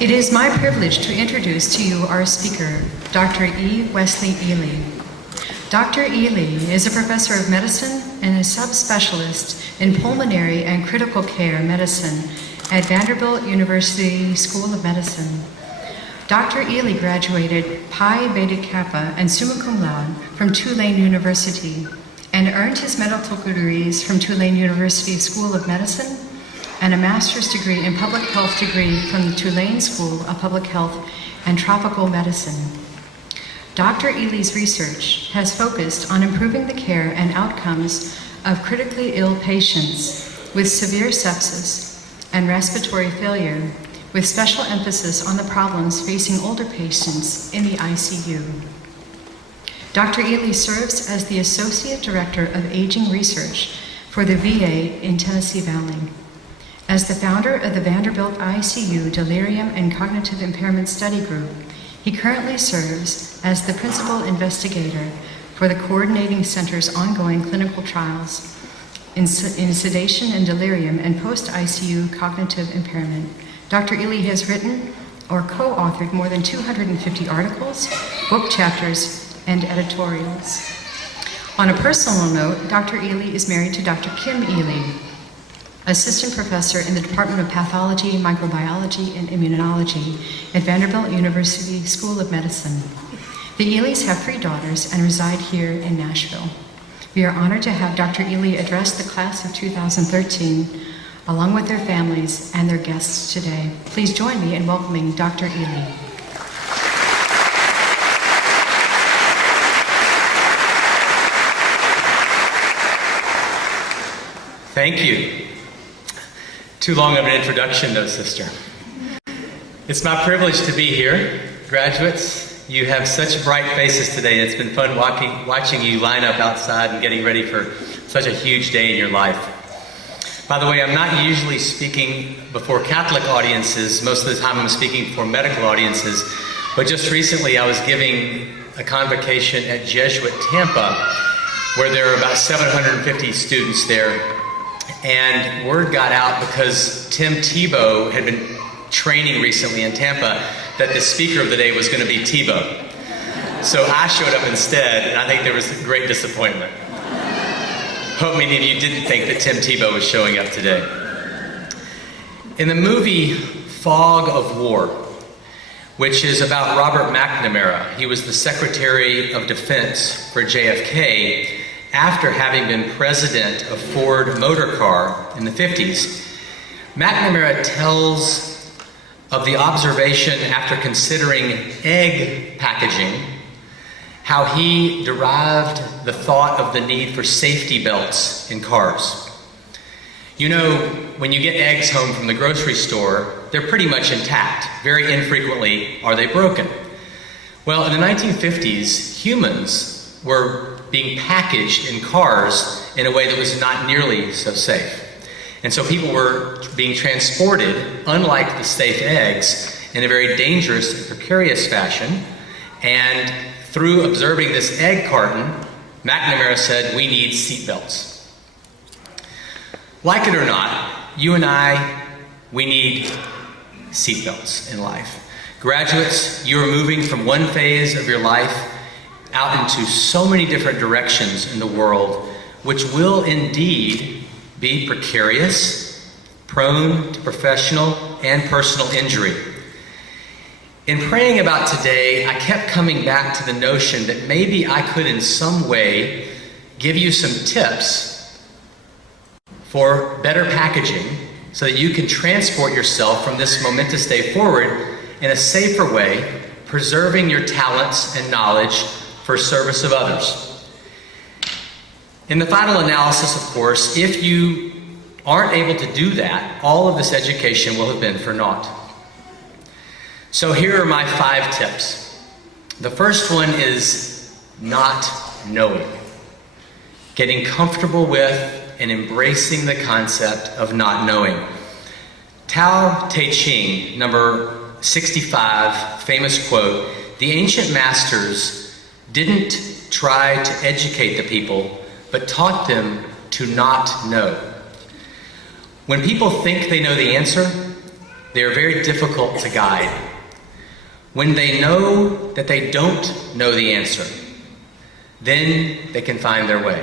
It is my privilege to introduce to you our speaker, Dr. E. Wesley Ely. Dr. Ely is a professor of medicine and a subspecialist in pulmonary and critical care medicine at Vanderbilt University School of Medicine. Dr. Ely graduated Pi Beta Kappa and summa cum laude from Tulane University and earned his medical degrees from Tulane University School of Medicine and a master's degree in public health degree from the Tulane School of Public Health and Tropical Medicine. Dr. Ely's research has focused on improving the care and outcomes of critically ill patients with severe sepsis and respiratory failure, with special emphasis on the problems facing older patients in the ICU. Dr. Ely serves as the Associate Director of Aging Research for the VA in Tennessee Valley. As the founder of the Vanderbilt ICU Delirium and Cognitive Impairment Study Group, he currently serves as the Principal Investigator for the Coordinating Center's ongoing clinical trials in sedation and delirium and post-ICU cognitive impairment. Dr. Ely has written or co-authored more than 250 articles, book chapters, and editorials. On a personal note, Dr. Ely is married to Dr. Kim Ely, Assistant Professor in the Department of Pathology, Microbiology, and Immunology at Vanderbilt University School of Medicine. The Elys have 3 daughters and reside here in Nashville. We are honored to have Dr. Ely address the class of 2013, along with their families and their guests today. Please join me in welcoming Dr. Ely. Thank you. Too long of an introduction, though, sister. It's my privilege to be here. Graduates, you have such bright faces today. It's been fun watching you line up outside and getting ready for such a huge day in your life. By the way, I'm not usually speaking before Catholic audiences. Most of the time I'm speaking for medical audiences. But just recently I was giving a convocation at Jesuit Tampa, where there are about 750 students there. And word got out because Tim Tebow had been training recently in Tampa that the speaker of the day was going to be Tebow. So I showed up instead, and I think there was great disappointment. Hope many of you didn't think that Tim Tebow was showing up today. In the movie Fog of War, which is about Robert McNamara, he was the Secretary of Defense for JFK, after having been president of Ford Motor Car in the 50s. McNamara tells of the observation after considering egg packaging, how he derived the thought of the need for safety belts in cars. You know, when you get eggs home from the grocery store, they're pretty much intact. Very infrequently are they broken. Well, in the 1950s, humans were being packaged in cars in a way that was not nearly so safe. And so people were being transported, unlike the safe eggs, in a very dangerous and precarious fashion. And through observing this egg carton, McNamara said, we need seatbelts. Like it or not, you and I, we need seatbelts in life. Graduates, you are moving from one phase of your life out into so many different directions in the world, which will indeed be precarious, prone to professional and personal injury. In praying about today, I kept coming back to the notion that maybe I could in some way give you some tips for better packaging so that you can transport yourself from this momentous day forward in a safer way, preserving your talents and knowledge for service of others. In the final analysis, of course, if you aren't able to do that, all of this education will have been for naught. So here are my 5 tips. The first one is not knowing. Getting comfortable with and embracing the concept of not knowing. Tao Te Ching, number 65, famous quote, "The ancient masters didn't try to educate the people, but taught them to not know." When people think they know the answer, They are very difficult to guide. When they know that they don't know the answer, then they can find their way.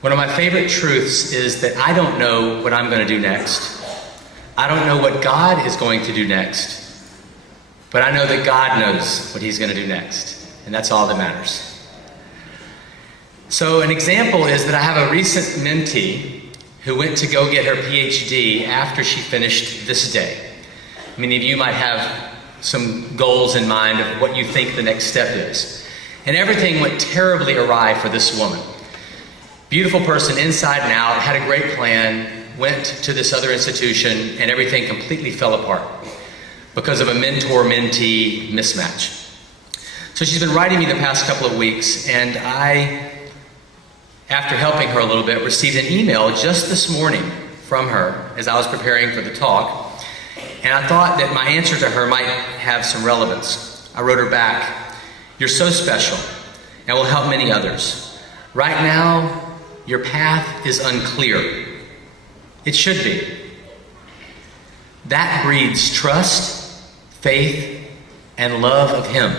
One of my favorite truths is that I don't know what I'm going to do next. I don't know what God is going to do next. But I know that God knows what He's going to do next. And that's all that matters. So an example is that I have a recent mentee who went to go get her PhD after she finished this day. Many of you might have some goals in mind of what you think the next step is. And everything went terribly awry for this woman. Beautiful person inside and out, had a great plan, went to this other institution, and everything completely fell apart because of a mentor-mentee mismatch. So she's been writing me the past couple of weeks, and I, after helping her a little bit, received an email just this morning from her as I was preparing for the talk, and I thought that my answer to her might have some relevance. I wrote her back, "You're so special and will help many others. Right now, your path is unclear. It should be. That breeds trust, faith, and love of Him.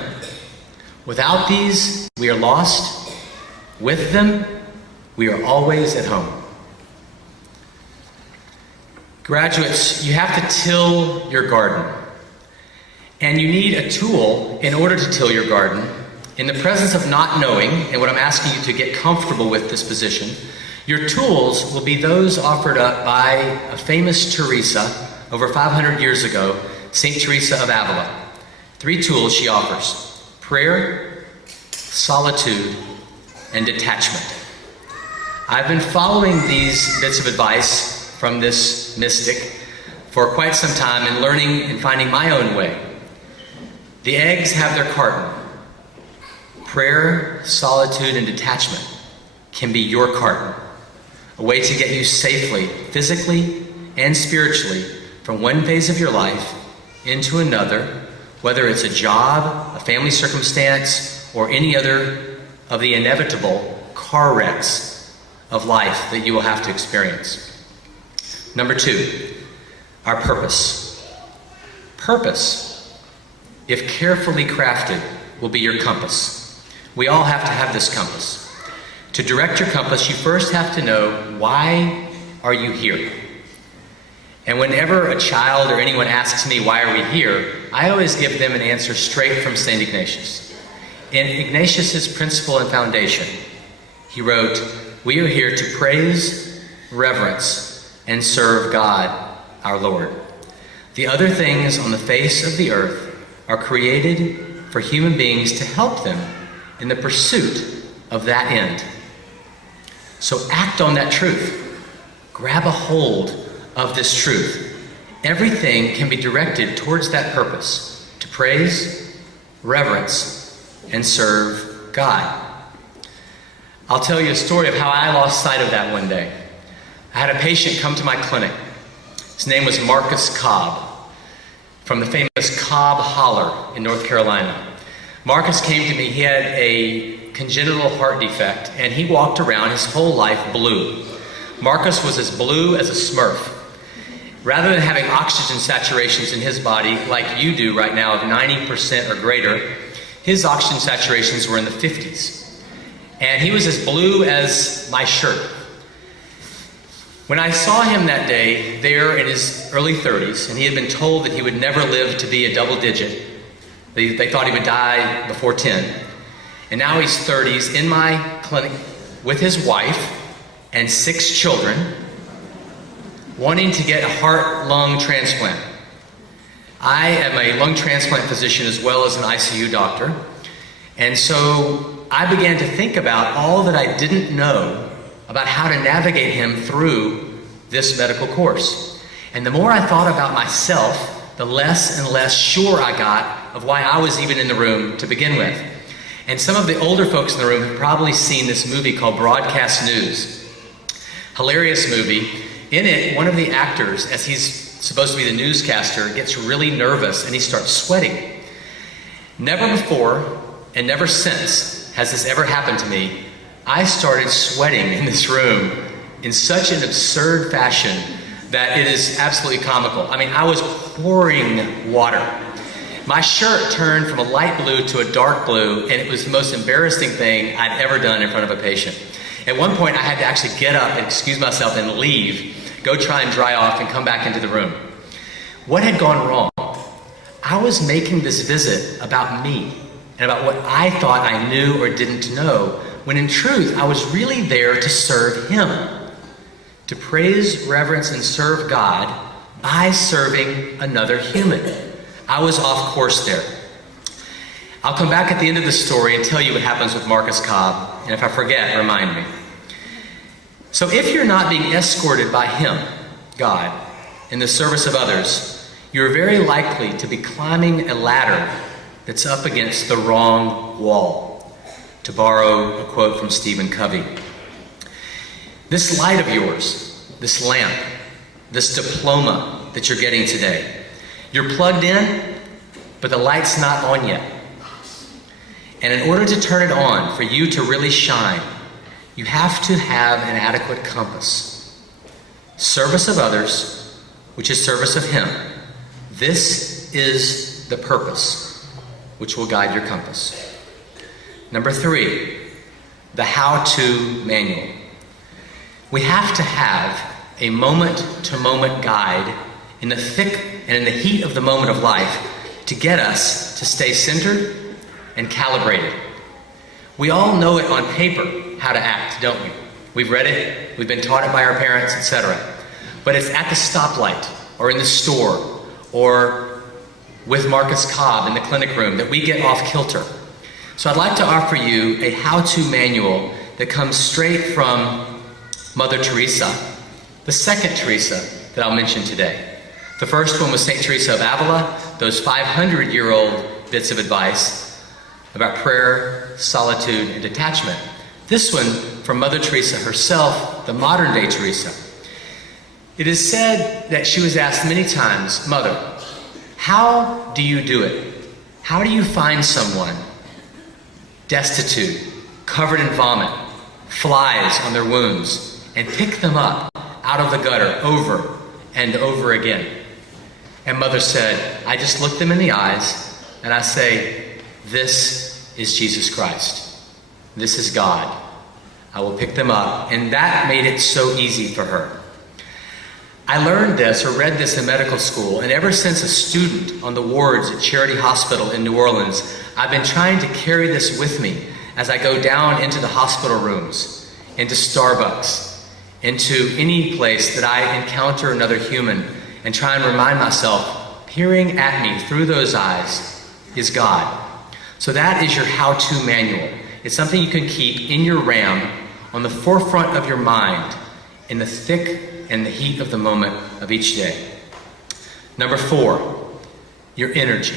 Without these, we are lost. With them, we are always at home." Graduates, you have to till your garden. And you need a tool in order to till your garden. In the presence of not knowing, and what I'm asking you to get comfortable with this position, your tools will be those offered up by a famous Teresa over 500 years ago, St. Teresa of Avila. 3 tools she offers: prayer, solitude, and detachment. I've been following these bits of advice from this mystic for quite some time and learning and finding my own way. The eggs have their carton. Prayer, solitude, and detachment can be your carton, a way to get you safely, physically and spiritually, from one phase of your life into another, whether it's a job, a family circumstance, or any other of the inevitable car wrecks of life that you will have to experience. Number 2, our purpose. Purpose, if carefully crafted, will be your compass. We all have to have this compass. To direct your compass, you first have to know, why are you here? And whenever a child or anyone asks me, why are we here, I always give them an answer straight from St. Ignatius. In Ignatius's principle and foundation, he wrote, "We are here to praise, reverence, and serve God, our Lord. The other things on the face of the earth are created for human beings to help them in the pursuit of that end." So act on that truth. Grab a hold of this truth. Everything can be directed towards that purpose, to praise, reverence, and serve God. I'll tell you a story of how I lost sight of that one day. I had a patient come to my clinic. His name was Marcus Cobb, from the famous Cobb Holler in North Carolina. Marcus came to me. He had a congenital heart defect, and he walked around his whole life blue. Marcus was as blue as a Smurf. Rather than having oxygen saturations in his body like you do right now of 90% or greater, his oxygen saturations were in the 50s. And he was as blue as my shirt. When I saw him that day, there in his early 30s, and he had been told that he would never live to be a double digit. They thought he would die before 10. And now he's 30s in my clinic with his wife and 6 children, wanting to get a heart-lung transplant. I am a lung transplant physician as well as an ICU doctor. And so I began to think about all that I didn't know about how to navigate him through this medical course. And the more I thought about myself, the less and less sure I got of why I was even in the room to begin with. And some of the older folks in the room have probably seen this movie called Broadcast News. Hilarious movie. In it, one of the actors, as he's supposed to be the newscaster, gets really nervous and he starts sweating. Never before and never since has this ever happened to me. I started sweating in this room in such an absurd fashion that it is absolutely comical. I mean, I was pouring water. My shirt turned from a light blue to a dark blue, and it was the most embarrassing thing I'd ever done in front of a patient. At one point, I had to actually get up and excuse myself and leave, go try and dry off, and come back into the room. What had gone wrong? I was making this visit about me and about what I thought I knew or didn't know, when in truth, I was really there to serve him, to praise, reverence, and serve God by serving another human. I was off course there. I'll come back at the end of the story and tell you what happens with Marcus Cobb, and if I forget, remind me. So if you're not being escorted by him, God, in the service of others, you're very likely to be climbing a ladder that's up against the wrong wall, to borrow a quote from Stephen Covey. This light of yours, this lamp, this diploma that you're getting today, you're plugged in, but the light's not on yet. And in order to turn it on, for you to really shine, you have to have an adequate compass. Service of others, which is service of him. This is the purpose which will guide your compass. Number 3, the how-to manual. We have to have a moment-to-moment guide in the thick and in the heat of the moment of life to get us to stay centered and calibrated. We all know it on paper how to act, don't we? We've read it, we've been taught it by our parents, etc. But it's at the stoplight or in the store or with Marcus Cobb in the clinic room that we get off kilter. So I'd like to offer you a how-to manual that comes straight from Mother Teresa, the second Teresa that I'll mention today. The first one was St. Teresa of Avila, those 500-year-old bits of advice about prayer, solitude, and detachment. This one from Mother Teresa herself, the modern-day Teresa. It is said that she was asked many times, Mother, how do you do it? How do you find someone destitute, covered in vomit, flies on their wounds, and pick them up out of the gutter over and over again? And Mother said, I just look them in the eyes and I say, this is Jesus Christ. This is God. I will pick them up. And that made it so easy for her. I learned this or read this in medical school, and ever since a student on the wards at Charity Hospital in New Orleans, I've been trying to carry this with me as I go down into the hospital rooms, into Starbucks, into any place that I encounter another human, and try and remind myself, peering at me through those eyes is God. So that is your how-to manual. It's something you can keep in your RAM on the forefront of your mind in the thick and the heat of the moment of each day. Number 4, your energy.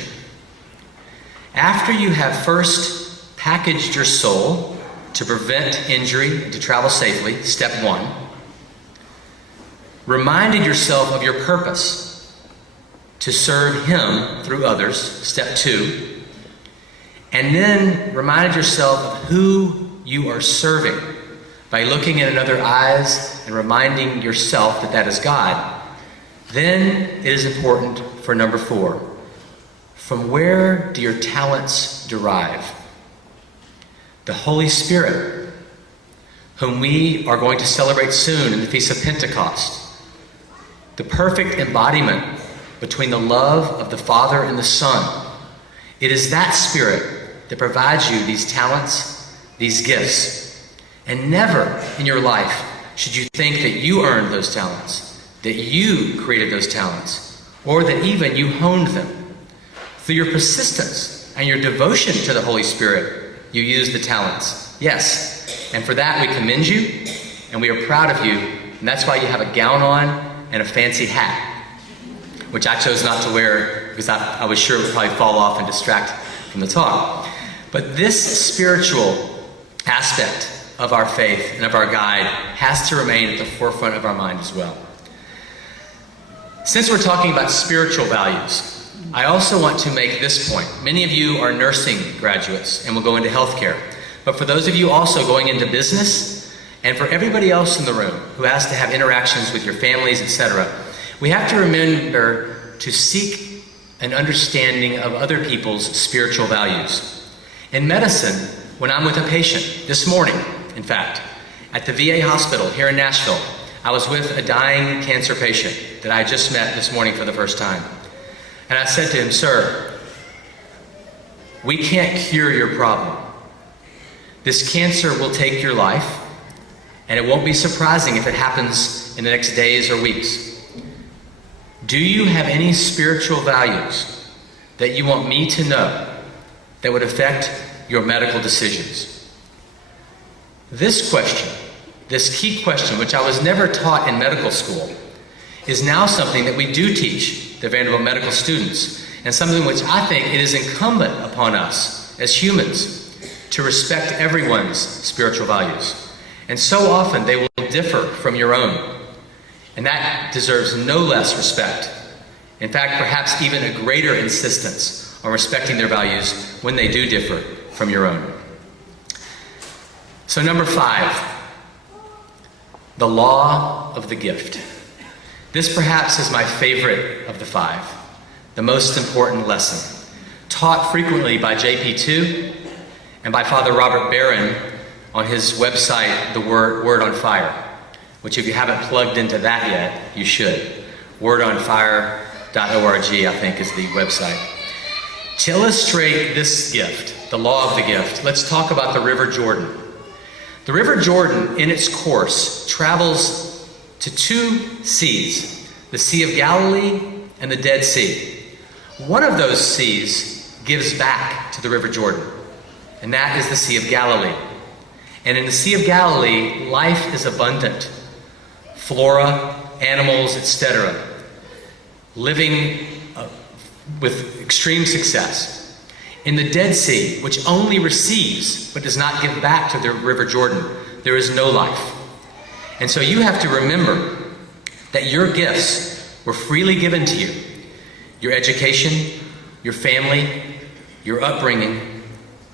After you have first packaged your soul to prevent injury and to travel safely, step 1, reminded yourself of your purpose to serve him through others, step 2, and then reminded yourself of who you are serving by looking in another eyes and reminding yourself that that is God. Then it is important for number 4. From where do your talents derive? The Holy Spirit, whom we are going to celebrate soon in the Feast of Pentecost. The perfect embodiment between the love of the Father and the Son. It is that Spirit that provides you these talents, these gifts. And never in your life should you think that you earned those talents, that you created those talents, or that even you honed them. Through your persistence and your devotion to the Holy Spirit, you use the talents. Yes, and for that we commend you, and we are proud of you, and that's why you have a gown on and a fancy hat, which I chose not to wear because I was sure it would probably fall off and distract from the talk. But this spiritual aspect of our faith and of our guide has to remain at the forefront of our mind as well. Since we're talking about spiritual values, I also want to make this point. Many of you are nursing graduates and will go into healthcare. But for those of you also going into business And for everybody else in the room who has to have interactions with your families, etc., we have to remember to seek an understanding of other people's spiritual values. In medicine, when I'm with a patient, this morning, in fact, at the VA hospital here in Nashville, I was with a dying cancer patient that I just met this morning for the first time. And I said to him, "Sir, we can't cure your problem. This cancer will take your life, and it won't be surprising if it happens in the next days or weeks. Do you have any spiritual values that you want me to know that would affect your medical decisions?" This question, this key question, which I was never taught in medical school, is now something that we do teach the Vanderbilt medical students, and something which I think it is incumbent upon us as humans to respect everyone's spiritual values. And so often they will differ from your own, and that deserves no less respect. In fact, perhaps even a greater insistence on respecting their values when they do differ from your own. So number 5, the law of the gift. This perhaps is my favorite of the 5, the most important lesson, taught frequently by JP2 and by Father Robert Barron on his website, The Word on Fire, which if you haven't plugged into that yet, you should. wordonfire.org, I think, is the website. To illustrate this gift, the law of the gift, let's talk about the River Jordan. The River Jordan, in its course, travels to 2 seas, the Sea of Galilee and the Dead Sea. One of those seas gives back to the River Jordan, and that is the Sea of Galilee. And in the Sea of Galilee, life is abundant. Flora, animals, etc., living with extreme success. In the Dead Sea, which only receives but does not give back to the River Jordan, there is no life. And so you have to remember that your gifts were freely given to you. Your education, your family, your upbringing,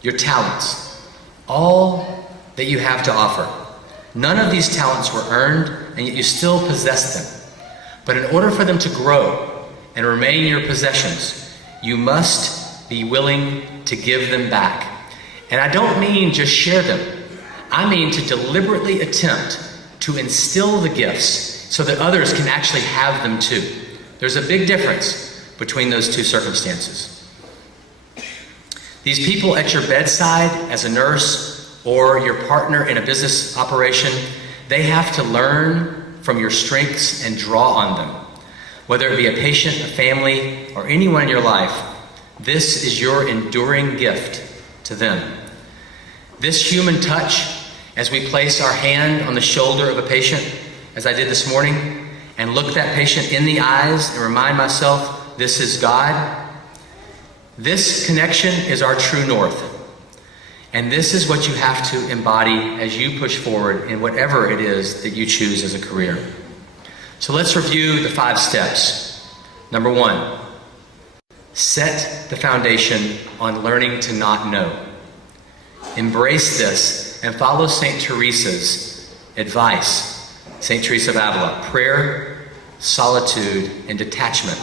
your talents, all that you have to offer. None of these talents were earned, and yet you still possess them. But in order for them to grow and remain your possessions, you must be willing to give them back. And I don't mean just share them. I mean to deliberately attempt to instill the gifts so that others can actually have them too. There's a big difference between those 2 circumstances. These people at your bedside as a nurse or your partner in a business operation, they have to learn from your strengths and draw on them. Whether it be a patient, a family, or anyone in your life, this is your enduring gift to them. This human touch, as we place our hand on the shoulder of a patient, as I did this morning, and look that patient in the eyes and remind myself, this is God. This connection is our true north. And this is what you have to embody as you push forward in whatever it is that you choose as a career. So let's review the 5 steps. Number 1, set the foundation on learning to not know. Embrace this and follow St. Teresa's advice. St. Teresa of Avila, prayer, solitude, and detachment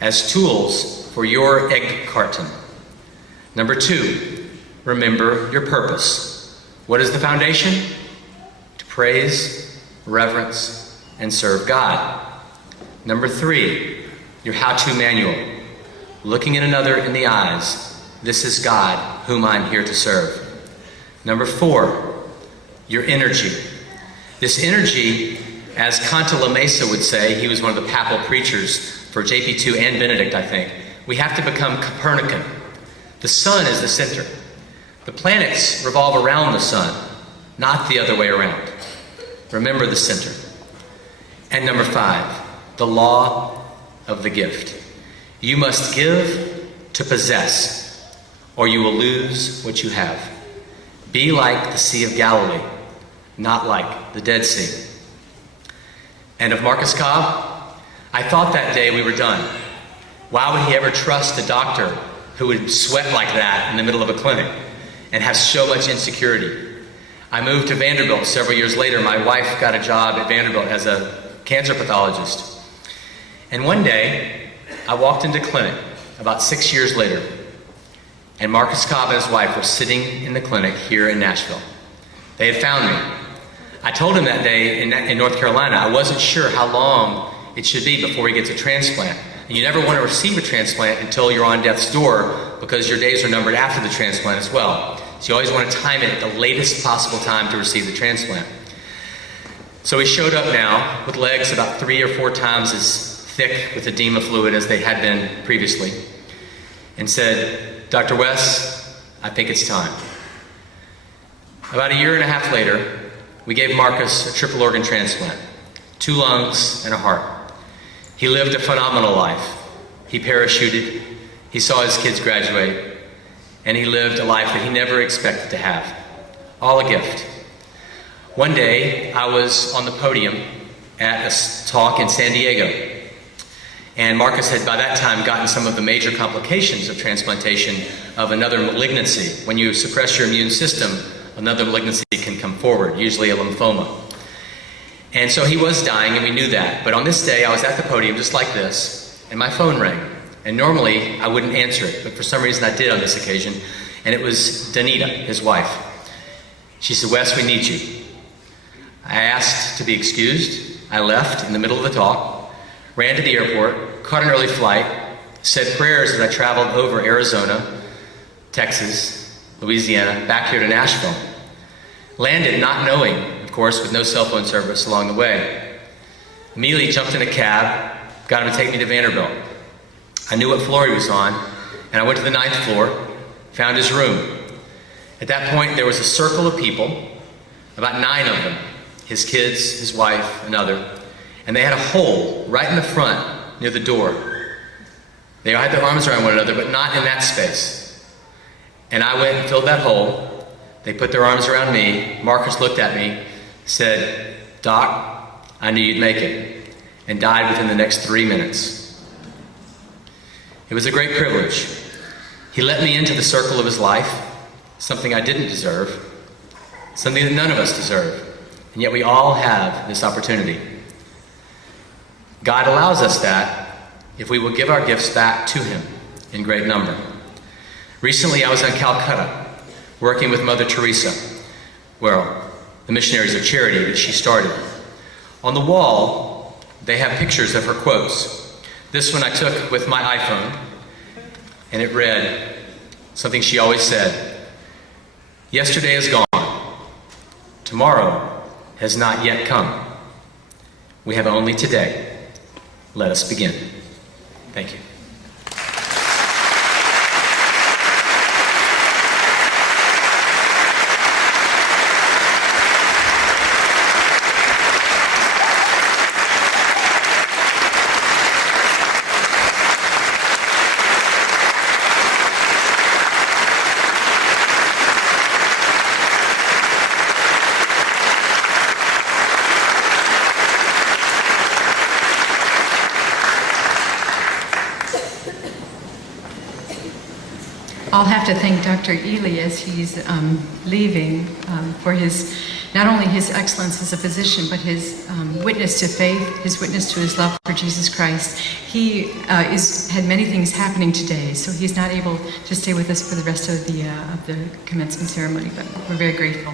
as tools for your egg carton. Number 2, remember your purpose. What is the foundation? To praise, reverence, and serve God. Number 3, your how-to manual. Looking at another in the eyes. This is God, whom I'm here to serve. Number 4, your energy. This energy, as Canta La Mesa would say, he was one of the papal preachers for JP2 and Benedict, I think, we have to become Copernican. The sun is the center. The planets revolve around the sun, not the other way around. Remember the center. And number 5, the law of the gift. You must give to possess, or you will lose what you have. Be like the Sea of Galilee, not like the Dead Sea. And of Marcus Cobb, I thought that day we were done. Why would he ever trust a doctor who would sweat like that in the middle of a clinic and have so much insecurity? I moved to Vanderbilt several years later. My wife got a job at Vanderbilt as a cancer pathologist. And one day, I walked into clinic about 6 years later, and Marcus Cobb and his wife were sitting in the clinic here in Nashville. They had found me. I told him that day in North Carolina, I wasn't sure how long it should be before he gets a transplant. And you never want to receive a transplant until you're on death's door, because your days are numbered after the transplant as well. So you always want to time it at the latest possible time to receive the transplant. So he showed up now with legs about 3 or 4 times as thick with edema fluid as they had been previously, and said, "Dr. West, I think it's time." About 1.5 years later, we gave Marcus a triple organ transplant, 2 lungs and a heart. He lived a phenomenal life. He parachuted, he saw his kids graduate, and he lived a life that he never expected to have. All a gift. One day, I was on the podium at a talk in San Diego, and Marcus had by that time gotten some of the major complications of transplantation of another malignancy. When you suppress your immune system, another malignancy can come forward, usually a lymphoma. And so he was dying, and we knew that. But on this day, I was at the podium just like this, and my phone rang. And normally, I wouldn't answer it, but for some reason I did on this occasion. And it was Danita, his wife. She said, "Wes, we need you." I asked to be excused. I left in the middle of the talk, ran to the airport, caught an early flight, said prayers as I traveled over Arizona, Texas, Louisiana, back here to Nashville. Landed not knowing, of course, with no cell phone service along the way. Immediately jumped in a cab, got him to take me to Vanderbilt. I knew what floor he was on, and I went to the 9th floor, found his room. At that point, there was a circle of people, about 9 of them, his kids, his wife, another, and they had a hole right in the front near the door. They had their arms around one another, but not in that space. And I went and filled that hole. They put their arms around me. Marcus looked at me, said, "Doc, I knew you'd make it," and died within the next 3 minutes. It was a great privilege. He let me into the circle of his life, something I didn't deserve, something that none of us deserve, and yet we all have this opportunity. God allows us that if we will give our gifts back to Him in great number. Recently, I was in Calcutta, working with Mother Teresa, the Missionaries of Charity that she started. On the wall, they have pictures of her quotes. This one I took with my iPhone, and it read something she always said: "Yesterday is gone. Tomorrow has not yet come. We have only today. Let us begin." Thank you. I'll have to thank Dr. Ely as he's leaving for his, not only his excellence as a physician, but his witness to faith, his witness to his love for Jesus Christ. He had many things happening today, so he's not able to stay with us for the rest of the commencement ceremony, but we're very grateful.